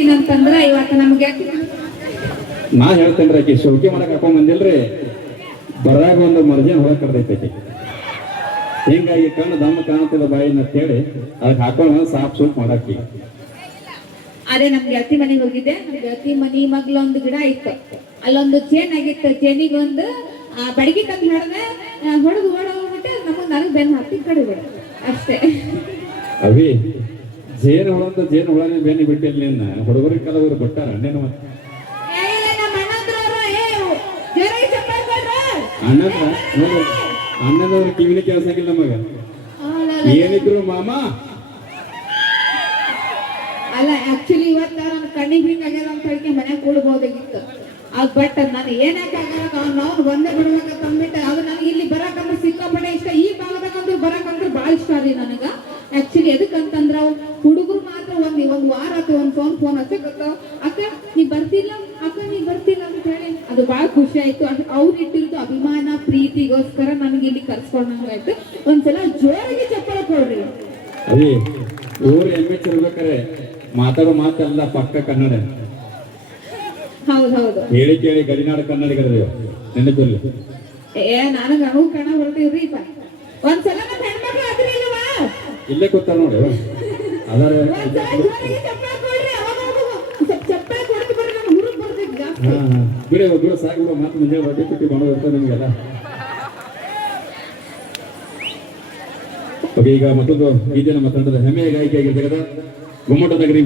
ಏನಂತಂದ್ರ ಇವತ್ತು ನಮ್ಗೆ ನಾ ಹೇಳ್ತೇನ್ರಿ ಆಕಿ ಶೌಕಿ ಮಾಡಕ್ ಹಾಕೊಂಡ್ ಬಂದಿಲ್ರಿ. ಬರಾಗ ಒಂದು ಮರ್ಜನ್ ಹೊರ ಕರ್ದೈತೈತಿ ಆಕಿ. ಹಿಂಗಾಗಿ ಕಣ್ಣು ದಮ್ಮ ಕಾಣುತ್ತಿಲ್ಲ ಬಾಯಿನ ಅಂತೇಳಿ ಅದಕ್ಕೆ ಹಾಕೊಂಡು ಸಾಫ್ ಸೂಪ್ ಮಾಡಾಕಿ. ಅದೇ ನಮ್ಗೆ ಅತಿ ಮನೆಗೆ ಹೋಗಿದ್ದೆ. ನಮ್ಗೆ ಅತಿ ಮನಿ ಮಗ್ಲೊಂದು ಗಿಡ ಇತ್ತು. ಅಲ್ಲೊಂದು ಚೇನ್ ಆಗಿತ್ತು. ಚೇನಿಗೊಂದು ಆ, ಬಡಗಿ ತಂದು ಹೊಡೆದೆ ಹೊಡೆದು ಹೋಗ್ಬಿಟ್ಟು ನಮಗ್ ನನಗ್ ಬೆನ್ ಹಾಕಿ ಕಡಿದೆ ಅಷ್ಟೇ. ಅವಿ ಜೇನು ಹುಳ ಅಂತ ಜೇನು ಹುಳನೇ ಬೇನೆ ಬಿಟ್ಟಿಲ್ಲ ನಿನ್ನ. ಹುಡುಗರ ಕೆಲವರು ಬಿಟ್ಟಾರ. ಅಣ್ಣನ ನೋಡು ಅಣ್ಣನವ್ರ ಕಿವಿನ ಆಗಿಲ್ಲ ನಮಗ. ಏನಿದ್ರು ಮಾಮ. ಅಲ್ಲ ಆಕ್ಚುಲಿ ಇವತ್ತ ನನ್ನ ಕಣ್ಣಿಗೆ ಹಿಂಗಾಗ್ಯದ ಅಂತ ಹೇಳಿ ಮನೆ ಕೂಡ್ಬೋದಾಗಿತ್ತು. ಆಗ ಬಟ್ ನಾನು ಏನಾಗಲ್ಲ ನಾವು ನಾವು ಒಂದೇ ಬಿಡ್ಬೇಕ ಅಂದ್ಬಿಟ್ಟು. ಅದು ನನಗೆ ಇಲ್ಲಿ ಬರಕಂದ್ರೆ ಸಿಕ್ಕಾಪಟ್ಟೆ ಇಷ್ಟ. ಈ ಭಾಗದಾಗಂದ್ರೆ ಬರಕಂದ್ರೆ ಭಾಳ ಇಷ್ಟ ರೀ ನನಗ. ಆಕ್ಚುಲಿ ಎದಕ್ಕಂತಂದ್ರ ಹುಡುಗರು ಮಾತ್ರ ಒಂದ್ ಒಂದ್ ವಾರ ಅಥವಾ ಒಂದ್ ಫೋನ್ ಫೋನ್ ಹಚ್ಚಕತ್ತಾವ ಅಕ್ಕ ನೀ ಬರ್ತಿಲ್ಲ? ಅಕ್ಕ ನೀ ಬರ್ತಿಲ್ಲ ಅಂತ ಹೇಳಿ. ಅದು ಬಹಳ ಖುಷಿ ಆಯ್ತು. ಅವ್ರು ಇಟ್ಟಿರ್ತು ಅಭಿಮಾನ ಪ್ರೀತಿಗೋಸ್ಕರ ನನಗೆ ಇಲ್ಲಿ ಕರ್ಸ್ಕೊಂಡಂಗಾಯ್ತು ಒಂದ್ಸಲ ಜೋರಾಗಿ ಚಪ್ಪಳ ಕೊಡ್ರಿ. ಅವಿ ಊರ್ ಎಮ್ಮೆ ಇರ್ಬೇಕಾರೆ ಮಾತಾಡೋ ಮಾತಲ್ಲ ಪಕ್ಕ ಕನ್ನಡ. ಹೌದು ಹೌದು. ಹೇಳಿ ಕೇಳಿ ಗಡಿನಾಡು ಕನ್ನಡಿಗರದು. ನೆನಪಿರ್ಲಿ. ಏ ನಾನು ಅಣು ಕಣ ಬರ್ತೀವ್ರಿ ಒಂದ್ಸಲ ಹೆಣ್ಮಕ್ಳು ಇಲ್ವಾ ಇಲ್ಲೇ ಗೊತ್ತಲ್ಲ ನೋಡಿ ಅದರ. ಬಿಡಿ ಬಿಡು ಸಾಕು ಬಿಡು ಮಾತು ಮುಂಜಾನೆ ರೊಟ್ಟಿ ಪುಟ್ಟಿ ಮಾಡೋದು ಇರ್ತದೆ ನಿಮಗೆಲ್ಲ. ಓಕೆ ಈಗ ಮತ್ತೊಂದು ಈ ದಿನ ಮಾತಾಡೋದು ಹೆಮ್ಮೆಯ ಗಾಯಕಿ ಆಗಿರ್ತಕ್ಕಂಥ ಗುಮ್ಮಟ ನಗರಿ